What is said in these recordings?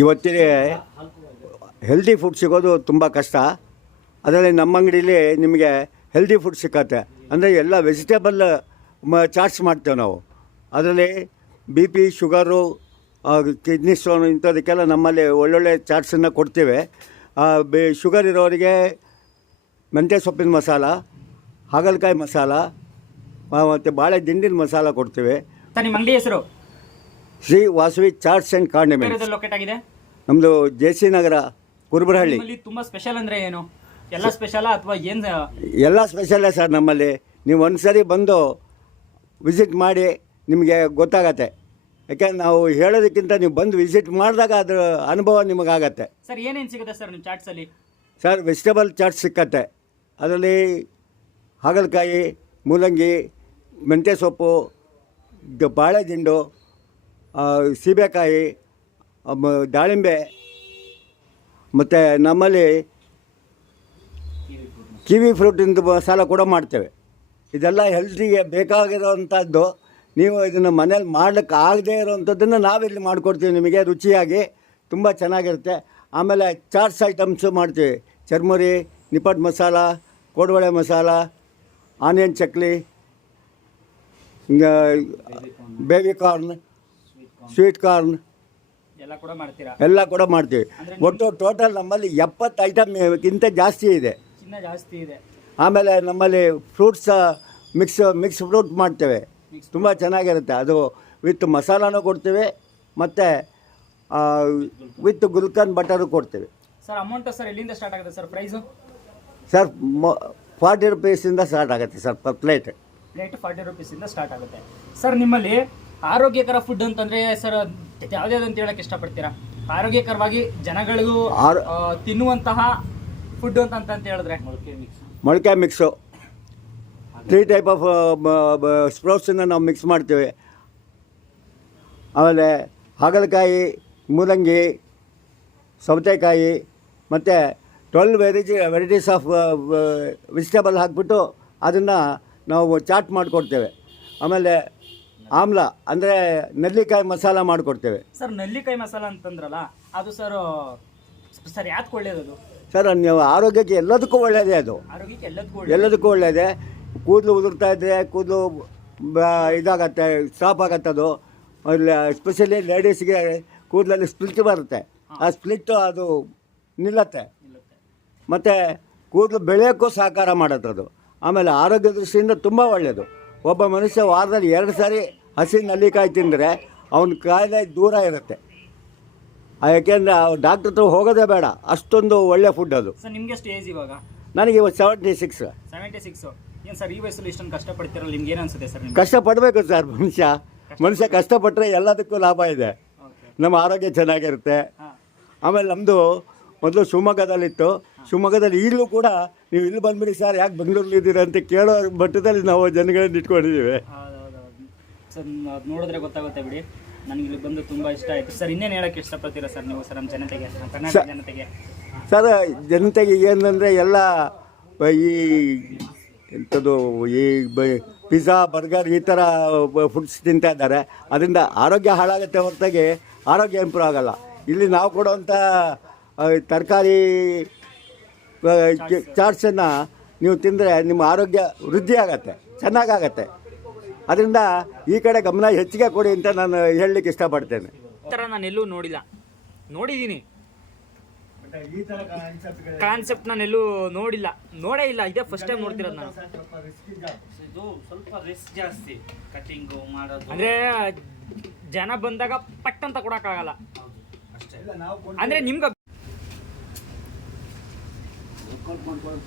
ಇವತ್ತಿಗೆ healthy food ಸಿಗೋದು ತುಂಬ ಕಷ್ಟ. ಅದರಲ್ಲಿ ನಮ್ಮ ಅಂಗಡೀಲಿ ನಿಮಗೆ ಹೆಲ್ದಿ ಫುಡ್ ಸಿಕ್ಕತ್ತೆ. ಅಂದರೆ ಎಲ್ಲ ವೆಜಿಟೇಬಲ್ ಮ ಚಾಟ್ಸ್ ಮಾಡ್ತೇವೆ ನಾವು. ಅದರಲ್ಲಿ B P sugar kidney stone ಇಂಥದಕ್ಕೆಲ್ಲ ನಮ್ಮಲ್ಲಿ ಒಳ್ಳೊಳ್ಳೆ ಚಾಟ್ಸನ್ನು ಕೊಡ್ತೇವೆ. ಬಿ ಶುಗರ್ ಇರೋರಿಗೆ ಮೆಂತ್ಯ ಸೊಪ್ಪಿನ ಮಸಾಲ, ಹಾಗಲಕಾಯಿ ಮಸಾಲ ಮತ್ತು ಬಾಳೆ ದಿಂಡಿನ ಮಸಾಲ ಕೊಡ್ತೇವೆ. ನಿಮ್ಮ ಅಂಗಡಿ ಹೆಸರು? Shri Vasavi chaats and condiments. Locate ಆಗಿದೆ. ನಮ್ಮದು ಜೆ ಸಿ ನಗರ ಕುರುಬರಹಳ್ಳಿ. ನಿಮ್ಮಲ್ಲಿ ತುಂಬಾ ಸ್ಪೆಷಲ್ ಅಂದ್ರೆ ಏನು? ಎಲ್ಲ ಸ್ಪೆಷಲ್ ಅಥವಾ ಏನ್ ಎಲ್ಲ ಸ್ಪೆಷಲ್ಲೇ ಸರ್ ನಮ್ಮಲ್ಲಿ. ನೀವು ಒಂದ್ಸರಿ ಬಂದು ವಿಸಿಟ್ ಮಾಡಿ ನಿಮಗೆ ಗೊತ್ತಾಗತ್ತೆ. ಯಾಕೆಂದ್ರೆ ನಾವು ಹೇಳೋದಕ್ಕಿಂತ ನೀವು ಬಂದು ವಿಸಿಟ್ ಮಾಡಿದಾಗ ಅದರ ಅನುಭವ ನಿಮಗಾಗತ್ತೆ. ಸರ್ ಏನೇನು ಸಿಗುತ್ತೆ ಸರ್ ನಿಮ್ಮ ಚಾಟ್ಸ್ ಅಲ್ಲಿ? ಸರ್ ವೆಜಿಟೇಬಲ್ ಚಾಟ್ ಸಿಕ್ಕತ್ತೆ. ಅದರಲ್ಲಿ ಹಾಗಲಕಾಯಿ ಮೂಲಂಗಿ ಮೆಂತ್ಯ ಸೊಪ್ಪು ಬಾಳೆ ಬಾಳೆದಿಂಡು ಆ, ಸೀಬೆಕಾಯಿ ದಾಳಿಂಬೆ, ಮತ್ತು ನಮ್ಮಲ್ಲಿ ಕಿವಿ ಫ್ರೂಟಿಂದು ಮಸಾಲ ಕೂಡ ಮಾಡ್ತೇವೆ. ಇದೆಲ್ಲ ಹೆಲ್ತಿಗೆ ಬೇಕಾಗಿರೋವಂಥದ್ದು ನೀವು ಇದನ್ನು ಮನೇಲಿ ಮಾಡ್ಲಿಕ್ಕೆ ಆಗದೇ ಇರೋವಂಥದ್ದನ್ನು ನಾವಿಲ್ಲಿ ಮಾಡಿಕೊಡ್ತೀವಿ ನಿಮಗೆ ರುಚಿಯಾಗಿ, ತುಂಬ ಚೆನ್ನಾಗಿರುತ್ತೆ. ಆಮೇಲೆ ಚಾಟ್ಸ್ ಐಟಮ್ಸು ಮಾಡ್ತೀವಿ. ಚರ್ಮುರಿ ನಿಪ್ಪಟ್ಟು ಮಸಾಲ, ಕೋಡುಬಳೆ masala, onion chakli baby corn sweet corn ಎಲ್ಲ ಕೂಡ ಮಾಡ್ತೀರಾ? ಎಲ್ಲ ಕೂಡ ಮಾಡ್ತೀವಿ. ಒಟ್ಟು ಟೋಟಲ್ ನಮ್ಮಲ್ಲಿ ಎಪ್ಪತ್ತು ಐಟಮ್ಗಿಂತ ಜಾಸ್ತಿ ಇದೆ. ಚಿನ್ನ ಜಾಸ್ತಿ ಇದೆ. ಆಮೇಲೆ ನಮ್ಮಲ್ಲಿ ಫ್ರೂಟ್ಸ್ ಮಿಕ್ಸ್ ಮಿಕ್ಸ್ ಫ್ರೂಟ್ ಮಾಡ್ತೇವೆ. ತುಂಬ ಚೆನ್ನಾಗಿರುತ್ತೆ. ಅದು ವಿತ್ ಮಸಾಲಾನು ಕೊಡ್ತೇವೆ ಮತ್ತು ವಿತ್ ಗುಲ್ಕನ್ ಬಟರು ಕೊಡ್ತೇವೆ. ಸರ್ ಅಮೌಂಟ್ ಸರ್ ಎಲ್ಲಿಂದ ಸ್ಟಾರ್ಟ್ ಆಗುತ್ತೆ ಸರ್ ಪ್ರೈಸು ಸರ್ ಫಾರ್ಟಿ ರುಪೀಸಿಂದ ಸ್ಟಾರ್ಟ್ ಆಗುತ್ತೆ sir per plate plate forty ರುಪೀಸಿಂದ start ಆಗುತ್ತೆ. ಸರ್ ನಿಮ್ಮಲ್ಲಿ ಆರೋಗ್ಯಕರ ಫುಡ್ ಅಂತಂದ್ರೆ ಸರ್ ಯಾವ್ದ್ಯಾವ್ದು ಅಂತ ಹೇಳಕ್ ಇಷ್ಟಪಡ್ತೀರಾ? ಆರೋಗ್ಯಕರವಾಗಿ ಜನಗಳಿಗೂ ಆರ್- ತಿನ್ನುವಂತಹ ಫುಡ್ ಅಂತ ಅಂತ ಹೇಳಿದ್ರೆ? ಮೊಳಕೆ ಮಿಕ್ಸು ತ್ರೀ ಟೈಪ್ ಆಫ್ ಸ್ಪ್ರೌಟ್ಸನ್ನು ನಾವು ಮಿಕ್ಸ್ ಮಾಡ್ತೇವೆ. ಆಮೇಲೆ ಹಾಗಲಕಾಯಿ ಮೂಲಂಗಿ ಸೌತೆಕಾಯಿ ಮತ್ತು twelve variety varieties of vegetable ಹಾಕ್ಬಿಟ್ಟು ಅದನ್ನು ನಾವು ಚಾಟ್ ಮಾಡಿಕೊಡ್ತೇವೆ. ಆಮೇಲೆ ಆಮ್ಲ ಅಂದರೆ ನೆಲ್ಲಿಕಾಯಿ ಮಸಾಲ ಮಾಡಿಕೊಡ್ತೇವೆ. ಸರ್ ನೆಲ್ಲಿಕಾಯಿ ಮಸಾಲ ಅಂತಂದ್ರಲ್ಲ ಅದು ಸರ್ ಸರ್ ಯಾಕೆ ಒಳ್ಳೇದು ಸರ್ ನೀವು ಆರೋಗ್ಯಕ್ಕೆ ಎಲ್ಲದಕ್ಕೂ ಒಳ್ಳೆಯದೇ ಅದು. ಆರೋಗ್ಯಕ್ಕೆ ಎಲ್ಲದಕ್ಕೂ ಒಳ್ಳೇದು. ಎಲ್ಲದಕ್ಕೂ ಒಳ್ಳೆಯದೇ ಕೂದಲು ಉದುರ್ತಾ ಇದ್ದರೆ ಕೂದಲು ಇದಾಗತ್ತೆ ಸ್ಟಾಪ್ ಆಗತ್ತೆ ಅದು ಎಸ್ಪೆಷಲಿ ಲೇಡೀಸ್ಗೆ ಕೂದಲಲ್ಲಿ ಸ್ಪ್ಲಿಟ್ ಬರುತ್ತೆ. ಆ ಸ್ಪ್ಲಿಟ್ಟು ಅದು ನಿಲ್ಲತ್ತೆ. ನಿಲ್ಲುತ್ತೆ. ಮತ್ತು ಕೂದಲು ಬೆಳೆಯೋಕ್ಕೂ ಸಹಕಾರ ಮಾಡುತ್ತೆ ಅದು ಆಮೇಲೆ ಆರೋಗ್ಯ ದೃಷ್ಟಿಯಿಂದ ತುಂಬ ಒಳ್ಳೆಯದು ಒಬ್ಬ ಮನುಷ್ಯ ವಾರದಲ್ಲಿ ಎರಡು ಸಾರಿ ಹಸಿ ನಲ್ಲಿಕಾಯಿ ತಿಂದರೆ ಅವನ ಕಾಯಿಲೆ ದೂರ ಇರುತ್ತೆ. ಯಾಕೆಂದರೆ ಡಾಕ್ಟರ್ ಹತ್ರ ಹೋಗೋದೇ ಬೇಡ. ಅಷ್ಟೊಂದು ಒಳ್ಳೆ ಫುಡ್ ಅದು. ಸರ್ ನಿಮ್ಗೆ ಎಷ್ಟು ಏಜ್ ಇವಾಗ? ನನಗೆ ಇವತ್ತು ಸೆವೆಂಟಿ ಸಿಕ್ಸ್ ಸೆವೆಂಟಿ ಸಿಕ್ಸ್ ಏನು ಸರ್ ಈ ವಯಸ್ಸಲ್ಲಿ ಇಷ್ಟೊಂದು ಕಷ್ಟಪಡ್ತಿರಲ್ಲ ನಿಮ್ಗೆ ಏನು ಅನ್ಸುತ್ತೆ ಸರ್ ನಿಮ್ಗೆ? ಕಷ್ಟಪಡಬೇಕು ಸರ್ ಮನುಷ್ಯ. ಮನುಷ್ಯ ಕಷ್ಟಪಟ್ಟರೆ ಎಲ್ಲದಕ್ಕೂ ಲಾಭ ಇದೆ. ನಮ್ಮ ಆರೋಗ್ಯ ಚೆನ್ನಾಗಿರುತ್ತೆ. ಆಮೇಲೆ ನಮ್ಮದು ಮೊದಲು ಶಿವಮೊಗ್ಗದಲ್ಲಿತ್ತು. ಶಿವಮೊಗ್ಗದಲ್ಲಿ ಈಗಲೂ ಕೂಡ ನೀವು ಇಲ್ಲಿ ಬಂದ್ಬಿಡಿ ಸರ್ ಯಾಕೆ ಬೆಂಗಳೂರಲ್ಲಿ ಇದ್ದೀರಾ ಅಂತ ಕೇಳೋ ಮಟ್ಟದಲ್ಲಿ ನಾವು ಜನಗಳನ್ನ ಇಟ್ಕೊಂಡಿದ್ದೀವಿ. ಸರ್ ನೋಡಿದ್ರೆ ಗೊತ್ತಾಗುತ್ತೆ ಬಿಡಿ. ನನಗೆ ಇಲ್ಲಿ ಬಂದು ತುಂಬ ಇಷ್ಟ ಆಯಿತು. ಸರ್ ಇನ್ನೇನು ಹೇಳಕ್ಕೆ ಇಷ್ಟಪಡ್ತೀರಾ ಸರ್ ನೀವು ಸರ್ ನಮ್ಮ ಜನತೆಗೆ ನಮ್ಮ ಕರ್ನಾಟಕ ಜನತೆಗೆ? ಸರ್ ಜನತೆಗೆ ಏನಂದರೆ ಎಲ್ಲ ಈ ಎಂಥದ್ದು ಈ ಪಿಜ್ಜಾ ಬರ್ಗರ್ ಈ ಥರ ಫುಡ್ಸ್ ತಿಂತಾ ಇದ್ದಾರೆ. ಅದರಿಂದ ಆರೋಗ್ಯ ಹಾಳಾಗುತ್ತೆ ಹೊರತಾಗಿ ಆರೋಗ್ಯ ಇಂಪ್ರೂವ್ ಆಗೋಲ್ಲ. ಇಲ್ಲಿ ನಾವು ಕೊಡುವಂಥ ತರಕಾರಿ ಚಾಟ್ಸನ್ನು ನೀವು ತಿಂದರೆ ನಿಮ್ಮ ಆರೋಗ್ಯ ವೃದ್ಧಿ ಆಗತ್ತೆ ಚೆನ್ನಾಗಾಗತ್ತೆ. ಅದರಿಂದ ಈ ಕಡೆ ಗಮನ ಹೆಚ್ಚಿಗೆ ಕೊಡಿ ಅಂತ ನಾನು ಹೇಳಲಿಕ್ಕೆ ಇಷ್ಟಪಡ್ತೇನೆ. ಈ ಥರ ನಾನು ಎಲ್ಲೂ ನೋಡಿಲ್ಲ. ನೋಡಿದ್ದೀನಿ ಕಾನ್ಸೆಪ್ಟ್ ನಾನು ಎಲ್ಲೂ ನೋಡಿಲ್ಲ. ನೋಡೇ ಇಲ್ಲ ಇದೇ ಫಸ್ಟ್ ಟೈಮ್ ನೋಡ್ತಿರೋದು ನಾನು. ಇದು ಸ್ವಲ್ಪ ರಿಸ್ಕ್ ಜಾಸ್ತಿ ಕಟಿಂಗು ಮಾಡೋದು. ಅಂದ್ರೆ ಜನ ಬಂದಾಗ ಪಟ್ಟಂತ ಕೊಡಕ್ಕಾಗಲ್ಲ. ಅಷ್ಟೇ. ಅಂದ್ರೆ ನಿಮ್ಗೆ ರೆಕಾರ್ಡ್ ಮಾಡ್ಕೊಳ್ಳೋದು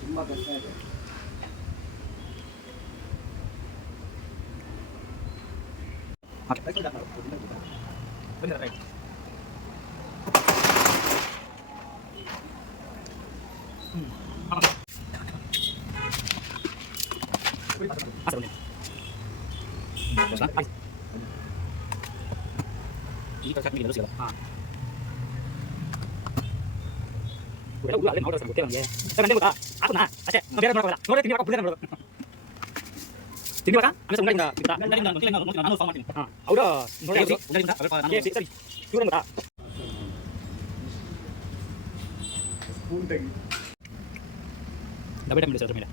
Ini kan ini harus ya. ನೋಡ್ರಿ ಸರ್ ಗೊತ್ತಿಲ್ಲ ಸರ್ ನನಗೆ ಗೊತ್ತಾ ಆತನಾ ಅಷ್ಟೇ ಬೇರೆ ನೋಡೋಲ್ಲ ನೋಡಿ ತಿಂಡಿ ಪುಳ್ಳೆ ನೋಡೋದು ತಿಂಡಿ ಬೇಕಾ ಆಮೇಲೆ ಉಂಗಡಿಂದ ನಾನು ಫಾರ್ಮ್ ಮಾಡ್ತೀನಿ ಹಾಂ ಅವರು ನೋಡಿ ಉಂಗಡಿಂದ ಸರಿ ಇವ್ರು ಗೊತ್ತಾ ಡಬಲ್ ಟೈಮ್ ಸರ್ ಮೇಲೆ